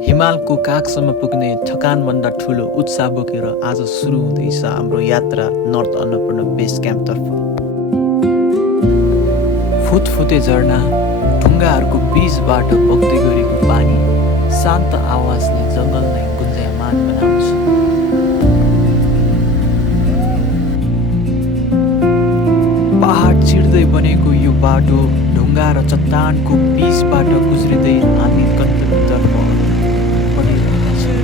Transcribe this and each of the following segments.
हिमालको काखसम्म पुग्ने थकानभन्दा ठुलो उत्साह बोकेर आज सुरु हुँदैछ हाम्रो यात्रा नर्थ अन्नपूर्ण बेस क्याम्पतर्फ। फुतफुते झरना, ढुङ्गाहरूको बीचबाट बग्दै गरेको पानी, शान्त आवाजले जङ्गललाई गुन्जायमान बनाउँछ। पहाड चिर्दै बनेको यो बाटो ढुङ्गा र चट्टानको बीचबाट गुज्रिँदै हामी गन्तव्यतर्फ बढिरहेका छौँ।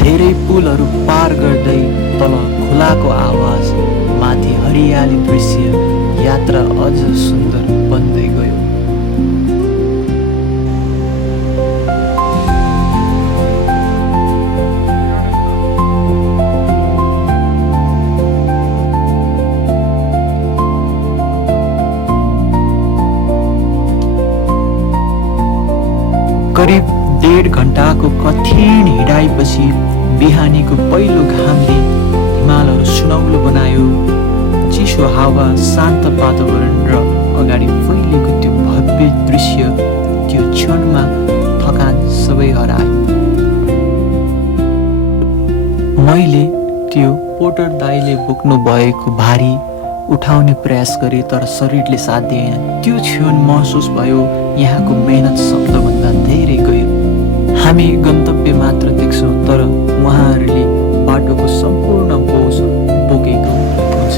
धेरै पुलहरू पार गर्दै तल खोलाको आवाज, माथि हरियाली दृश्य, यात्रा अझ सुन्दर बन्दै गयो। करिब 1.5 घण्टाको कठिन हिँडाइपछि बिहानीको पहिलो घामले हिमालहरू सुनौलो बनायो। चिसो हावा, शान्त वातावरण र अगाडि फैलिएको त्यो भव्य दृश्य, त्यो क्षणमा थकान सबै हरायो। मैले त्यो पोर्टर दाइले बोक्नु भएको भारी उठाउने प्रयास गरेँ, तर शरीरले साथ दिएन। त्यो क्षण महसुस भयो यहाँको मेहनत शब्दभन्दा धेरै गहिरो। हामी गन्तव्य मात्र देख्छौँ, तर उहाँहरूले बाटोको सम्पूर्ण बोझ बोकेको हुन्छ।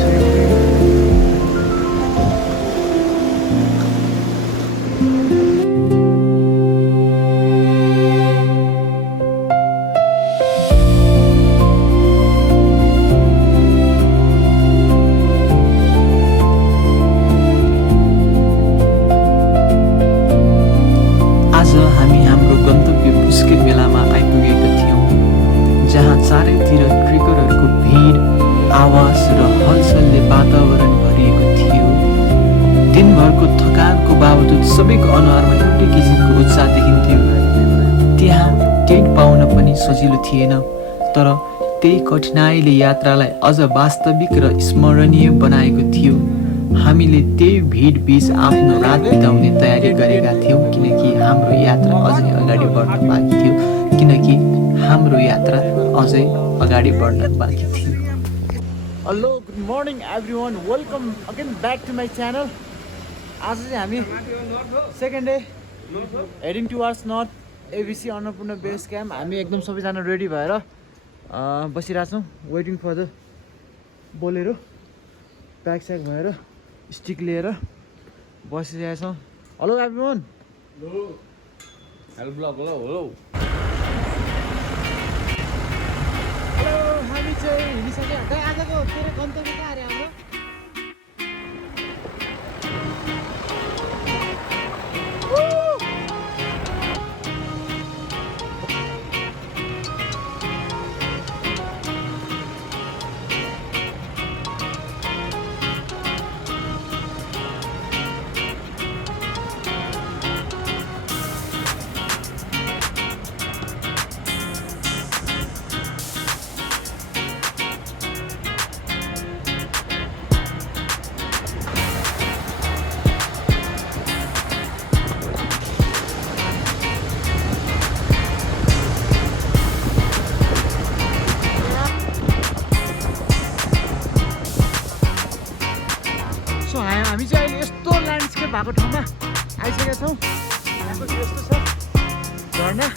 चारैतिर ट्रेकरहरूको भिड, आवाज र हलचलले वातावरण भरिएको थियो। दिनभरको थकानको बावजुद सबैको अनुहारमा एउटै किसिमको उत्साह देखिन्थ्यो। त्यहाँ टेन्ट पाउन पनि सजिलो थिएन, तर त्यही कठिनाइले यात्रालाई अझ वास्तविक र स्मरणीय बनाएको थियो। हामीले त्यही भिड बीच आफ्नो रात बिताउने तयारी गरेका थियौँ, किनकि हाम्रो यात्रा अझै अगाडि बढ्न बाँकी थियो। Hello, good morning everyone, welcome again back to my channel. आज चाहिँ हामी second day heading towards north ABC Annapurna base camp. हामी एकदम सबैजना रेडी भएर बसिरहेको छौँ, waiting for the Bolero. Pack sack भएर स्टिक लिएर बसिरहेका छौँ। Hello everyone. हामी चाहिँ हिँडिसक्यो। आजको के अरे गन्तव्य कहाँ अरे हाम्रो? हामी चाहिँ अहिले यस्तो ल्यान्डस्केप भएको ठाउँमा आइसकेका छौँ। यहाँको यस्तो छ झरना।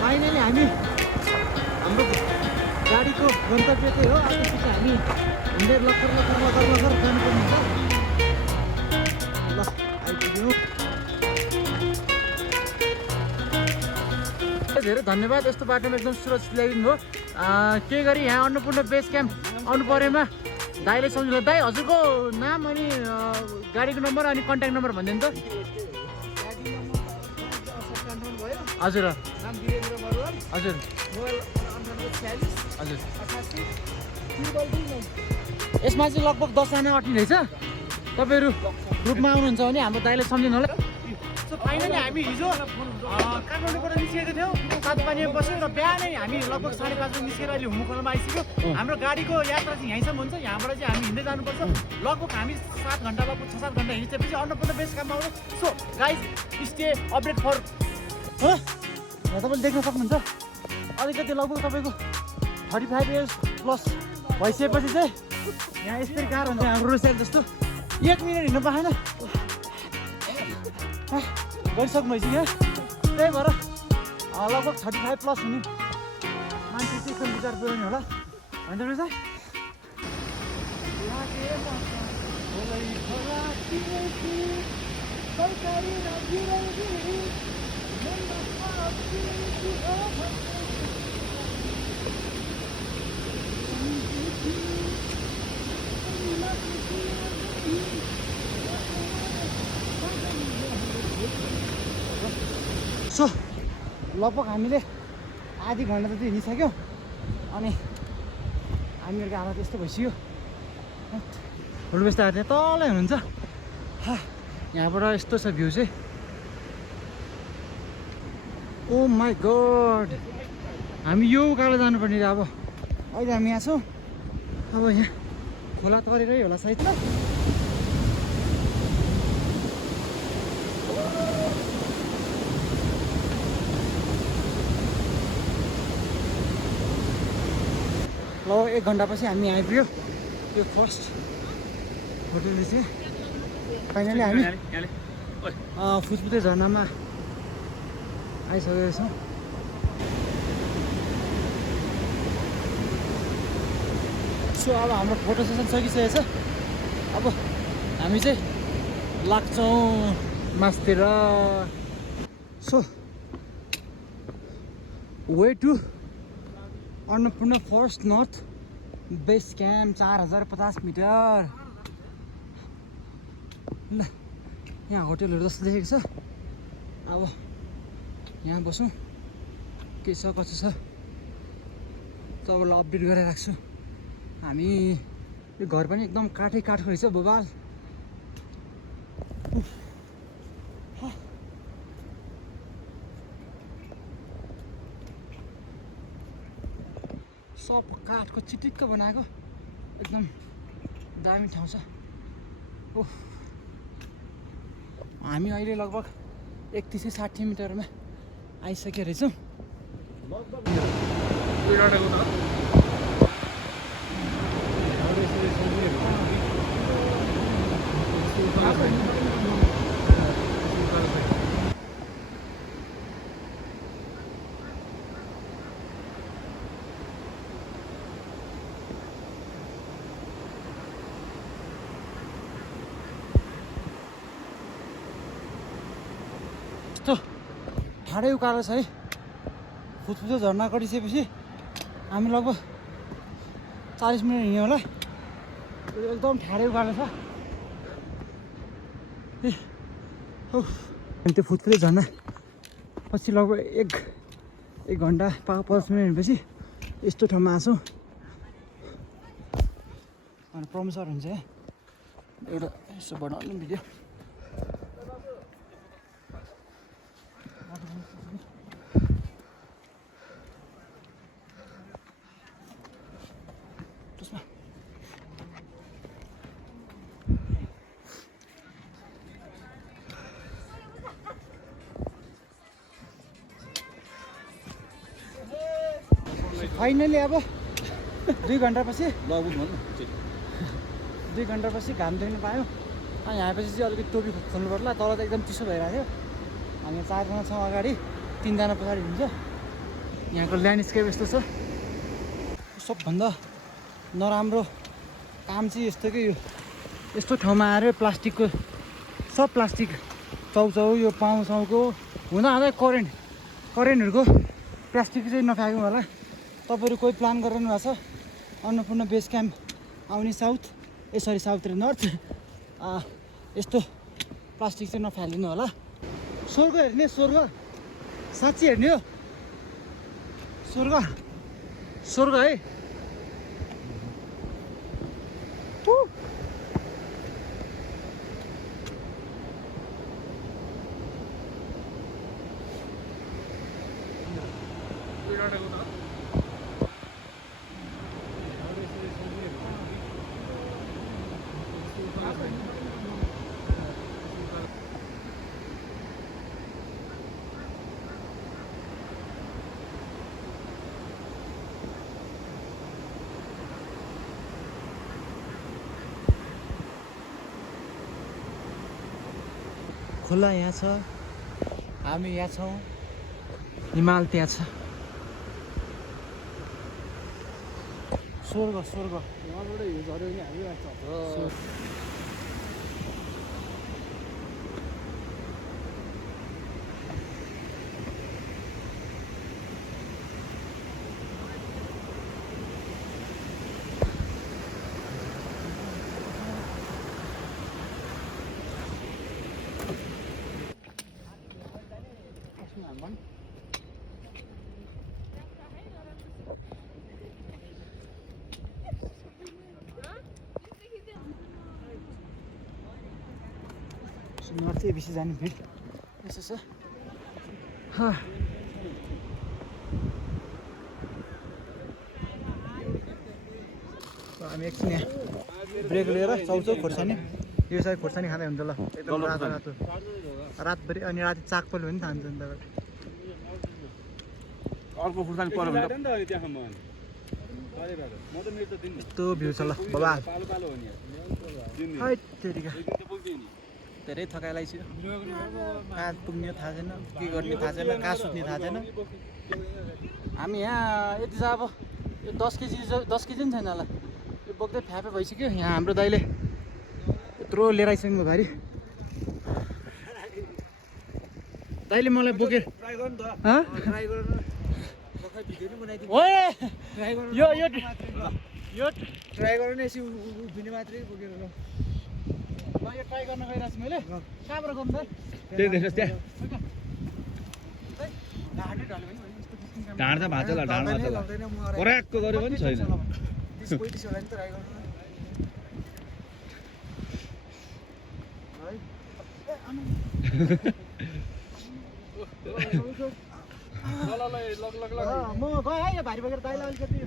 फाइनली हामी हाम्रो गाडीको गन्तव्य चाहिँ हो। अब हामी हिँड्दै लखर जानुपर्ने हुन्छ। ल आइपुग्यौँ। धेरै धन्यवाद यस्तो बाटोमा एकदम सुरक्षित ल्याइदिनु भयो। के गरी यहाँ अन्नपूर्ण बेस क्याम्प आउनु परेमा दाइले सम्झिनु। दाइ हजुरको नाम अनि गाडीको नम्बर अनि कन्ट्याक्ट नम्बर भनिदिनु त। हजुर हजुर हजुर यसमा चाहिँ लगभग 10जना अट्ने रहेछ। तपाईँहरू ग्रुपमा आउनुहुन्छ भने हाम्रो दाइले सम्झिनु होला। सो फाइनली हामी हिजो काठमाडौँबाट निस्केको थियौँ, सातपानीमा बस्यौँ र बिहानै हामी लगभग 5:30 बजी निस्केर अहिले हुमुखोलामा आइसक्यो। हाम्रो गाडीको यात्रा चाहिँ यहीँसम्म हुन्छ। यहाँबाट चाहिँ हामी हिँड्दै जानुपर्छ। लगभग हामी 7 घन्टा लगभग 6-7 घन्टा हिँडिसकेपछि अन्नपूर्ण बेस क्याम्पमा आउँछ। सो गाइज स्टे अपडेट फर हो। यहाँ तपाईँले देख्न सक्नुहुन्छ अलिकति लगभग तपाईँको 35 इयर्स प्लस भइसकेपछि चाहिँ यहाँ यस्तै कार हुन्छ हाम्रो रोड जस्तो 1 मिनट हिँड्नु पाएन। गरिसक्नु भइसक्यो। त्यही भएर लगभग 35 प्लस हुने मान्छे चाहिँ एकदम विचार पुऱ्याउने होला होइन रहेछ। सो लगभग हामीले आधी घन्टा जति हिँडिसक्यौँ अनि हामीहरूको हालत यस्तो भइसक्यो। फुलबेस्ताहरू चाहिँ तलै हुनुहुन्छ। यहाँबाट यस्तो छ भ्यू चाहिँ। ओ माई गड हामी यो उकालो जानुपर्ने अब। अहिले हामी यहाँ छौँ। अब यहाँ खोला तरेरै होला सायद। ल 1 घन्टापछि हामी आइपुग्यो यो फर्स्ट होटलले चाहिँ। फाइनली हामी फुसफुते झर्नामा आइसकेको छौँ। सो अब हाम्रो फोटो सेसन सकिसकेको छ। अब हामी चाहिँ लाग्छौँ मासतिर। So way to Annapurna first north base camp 4050 मिटर। ल यहाँ होटलहरू जस्तो देखेको छ। अब यहाँ बसौँ के छ कसो छ तपाईँलाई अपडेट गरेर राख्छु। हामी यो घर पनि एकदम काठै काठको रहेछ बोबाल। सब काठको चिटिक्क बनाएको एकदम दामी ठाउँ छ। ओह हामी अहिले लगभग 3160 मिटरमा आइसकेको रहेछौँ। यस्तो ठाडै उकालो छ है। फुसफुसे झर्ना कटिसकेपछि हामी लगभग 40 मिनट हिँड्यो होला। एकदम ठाडै उकालो छ। अनि त्यो फुसफुसे झर्ना पछि लगभग 1 घन्टा 50 मिनट हिँडेपछि यस्तो ठाउँमा आछौँ। अनि प्रमोसर हुन्छ है एउटा यसो बनाउनु भिडियो। फाइनली अब 2 घन्टापछि 2 घन्टापछि घाम देख्न पायौँ। अनि यहाँपछि चाहिँ अलिकति टोपी खोल्नु पर्ला। तल त एकदम चिसो भइरहेको थियो। हामी 4 जना छौँ अगाडि, 3 जना पछाडि हुन्छ। यहाँको ल्यान्डस्केप यस्तो छ। सबभन्दा नराम्रो काम चाहिँ यस्तो कि यो यस्तो ठाउँमा आएर प्लास्टिकको सब प्लास्टिक चाउचाउ यो पाउसाउको हुँदा करेन्टहरूको प्लास्टिक चाहिँ नफ्याँक्नु होला। तपाईँहरू कोही प्लान गरिरहनु भएको छ अन्नपूर्ण बेस क्याम्प आउने साउथ र नर्थ यस्तो प्लास्टिक चाहिँ नफ्यालिदिनु होला। स्वर्ग हेर्ने स्वर्ग साँच्ची हेर्ने हो स्वर्ग है। खोला यहाँ छ, हामी यहाँ छौँ, हिमाल त्यहाँ छ। स्वर्ग यहाँबाट हिउँ झऱ्यो भने हामी राख्छ। नर्थ एबिसी जाने भिड यसो छ। हामी एकछिन यहाँ ब्रेक लिएर चाउचाउ खोर्सानी यो साइड खोर्सानी खाँदै हुन्छ ल, एकदम रातो रातभरि। अनि राति चाकपल पनि खान्छ नि तपाईँ। अर्को खुर्सानी पर्यो भने यस्तो भ्यू छ ल बाबा। धेरै थकाइ लाग्छ। कहाँ पुग्ने थाहा छैन, के गर्ने थाहा छैन, कहाँ सुत्ने थाहा छैन। हामी यहाँ यति छ अब यो 10 केजी पनि छैन होला, यो बोक्दै फ्यापे भइसक्यो। यहाँ हाम्रो दाइले यत्रो लिएर आइसक्नु घरि। दाइले मलाई बोकेर यो ट्राई गर्नु नि, यसो उभिने मात्रै बोकेर ल। यो ट्राई गर्न गइरहेको छु मैले। कहाँबाट गर्नु त? ढाँड त भाँच्छ ल, ढाँड भाँच्छ ल, पराक्को गऱ्यो पनि छैन। म गएँ है, यो भारी बोकेर दाइलाई अलिकति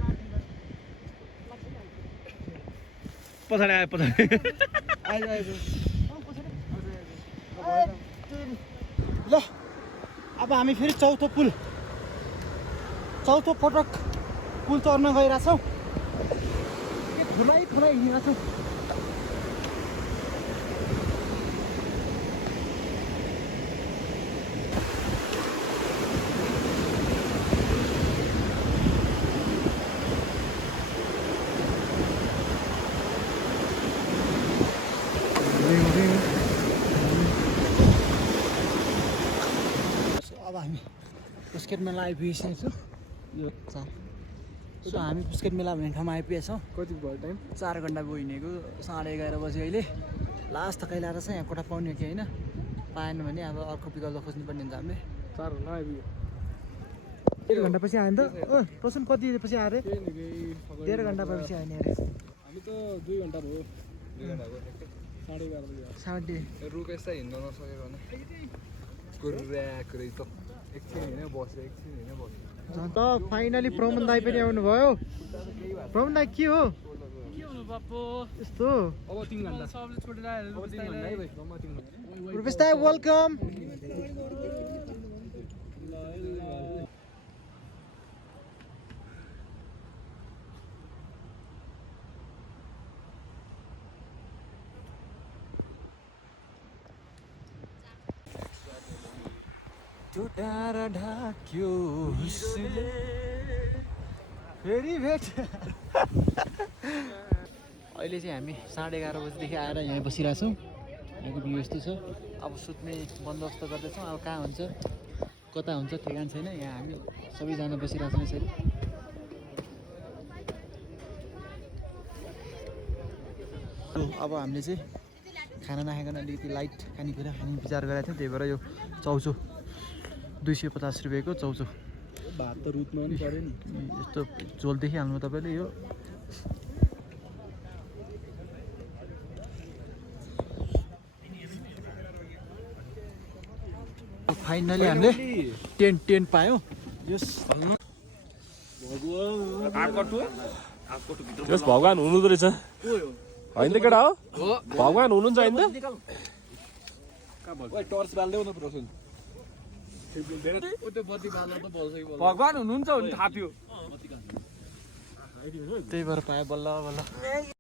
पछाडि आयो, पछाडि ल। अब हामी फेरि चौथो पटक पुल चढ्न गइरहेछौँ। ठुलै हिँडिरहेछौँ। अब हामी पुस्केट मेला आइपुगेको छौँ। यो 4 सो हामी पुस्केट मेला भन्ने ठाउँमा आइपुगेछौँ। कति भयो टाइम? 4 घन्टा भयो हिँडेको। 11:30 बज्यो अहिले। लास्ट थकाइ लाएर चाहिँ यहाँ कोठा पाउने कि होइन, पाएन भने अब अर्को विकल्प खोज्नुपर्ने हुन्छ हामीले। 4 होला आइपुग्यो। 1 घन्टा पछि आयो नि त। प्रसन्न कति पछि आयो अरे? 1.5 घन्टा पछि आयो नि अरे। हामी त 2 घन्टा भयो। 2 घन्टा भयो। 11:30 रुकेछ हिँड्न नसकेको भने कुरै त एकछिन हिँड्यो बस्यो, एकछिन हिँड्यो बस्यो। झन् त फाइनली प्रमोद दाई पनि आउनुभयो। प्रमोद दाई के हो यस्तो? अब 3 घन्टा सबले छोडेर आयो। अब 3 घन्टा है भाइ, म 3 घन्टा। रुपेश दाई वेलकम। त्यो डाँडा ढाक्यो हुस्ले फेरि भेट। अहिले चाहिँ हामी 11:30 बजीदेखि आएर यहाँ बसिरहेछौँ। यहाँको भ्यू यस्तो छ। अब सुत्ने बन्दोबस्त गर्दैछौँ। अब कहाँ हुन्छ कता हुन्छ ठेगान छैन। यहाँ हामी सबैजना बसिरहेछौँ यसरी। अब हामीले चाहिँ खाना नखाइकन अलिकति लाइट खानेकुरा खाने विचार गरेको थियौँ। त्यही भएर यो चाउचो 250 रुपियाँको चाउचो। भात त रुटमा पनि पऱ्यो नि। यस्तो झोल देखिहाल्नु तपाईँले। यो फाइनली हामीले टेन्ट पायौँ। यस भगवान हुनुहुँदो रहेछ होइन त केटा हो भगवान हुनुहुन्छ होइन त टर्च बाल्दै न प्रसुन भगवान हुनुहुन्छ भने थाहा थियो। त्यही भएर पायो बल्ल बल्ल।